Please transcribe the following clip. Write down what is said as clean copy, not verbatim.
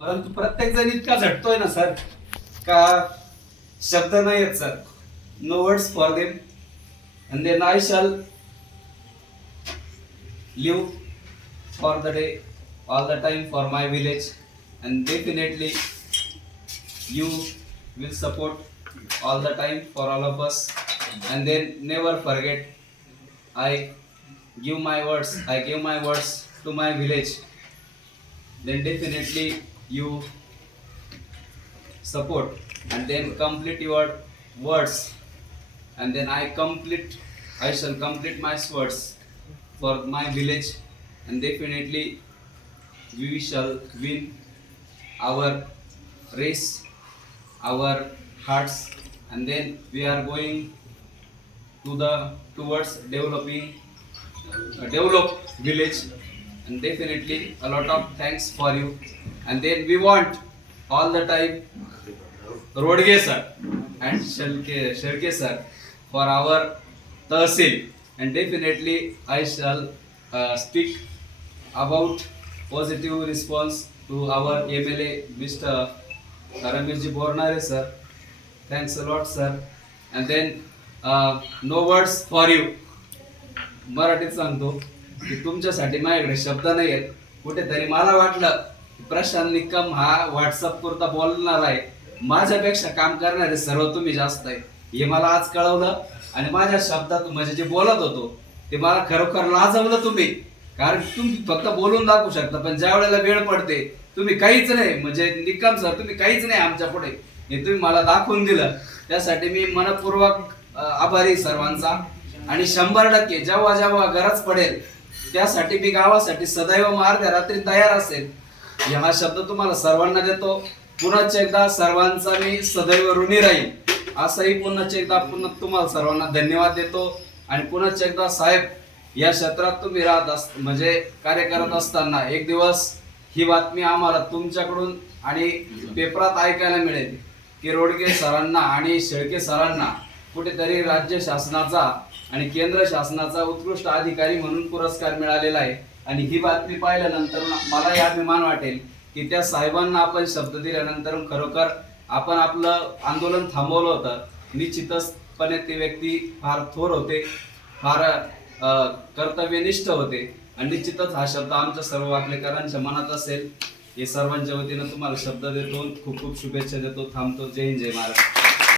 परंतु प्रत्येक जण इतका झटतोय ना सर का शब्द नाही आहेत sir. No words for them. And then I shall live for the day all the time for my village, and definitely you will support all the time for all of us. And then never forget, I give my words to my village. Then definitely you support and then complete your words, and then I shall complete my words for my village, and definitely we shall win our race, our hearts, and then we are going towards develop village, and definitely a lot of thanks for you. And then we want all the time Rodge sir and Sherke sir for our Tahsil, and definitely I shall speak about positive response to our MLA Mr. Rameshji Bornare sir. Thanks a lot sir. And then no words for you. मराठीत सांगतो की तुमच्यासाठी माझ्याकडे शब्द नाही आहेत. कुठेतरी मला वाटलं प्रशांत निकम हा व्हॉट्सअप पुरता बोलणार आहे, माझ्यापेक्षा काम करणारे सर्व तुम्ही जास्त आहे हे मला आज कळवलं. आणि माझ्या शब्दात म्हणजे जे बोलत होतो ते मला खरोखर लाजवलं तुम्ही. कारण तुम्ही फक्त बोलून दाखवू शकता, पण ज्या वेळेला वेळ पडते तुम्ही काहीच नाही. म्हणजे निकम सर तुम्ही काहीच नाही आमच्या पुढे, हे तुम्ही मला दाखवून दिलं. त्यासाठी मी मनपूर्वक आभारी सर्वांचा. आणि 100% जेव्हा जेव्हा गरज पडेल त्यासाठी मी गावासाठी सदैव अर्ध्या रात्री तयार असेल. हा शब्द तुम्हाला सर्वांना देतो. पुन्हा एकदा सर्वांचा मी सदैव ऋणी राहील असंही पुन्हा तुम्हाला सर्वांना धन्यवाद देतो. आणि पुन्हा एकदा साहेब, या क्षेत्रात तुम्ही म्हणजे कार्य करत असताना एक दिवस ही बातमी आम्हाला तुमच्याकडून आणि पेपरात ऐकायला मिळेल की रोडगे सरांना आणि शेळके सरांना कुठेतरी राज्य शासनाचा आणि केंद्र शासनाचा उत्कृष्ट अधिकारी म्हणून पुरस्कार मिळालेला आहे. आणि ही बातमी पाहिल्यानंतर मलाही अभिमान वाटेल की त्या साहेबांना आपण शब्द दिल्यानंतर खरोखर आपण आपलं आंदोलन थांबवलं होतं. निश्चितचपणे ते व्यक्ती फार थोर होते, फार कर्तव्यनिष्ठ होते, आणि निश्चितच हा शब्द आमच्या सर्व वाकलेकरांच्या मनात असेल. हे सर्वांच्या वतीनं तुम्हाला शब्द देतो, खूप खूप शुभेच्छा देतो. थांबतो. जय हिंद, जय महाराष्ट्र.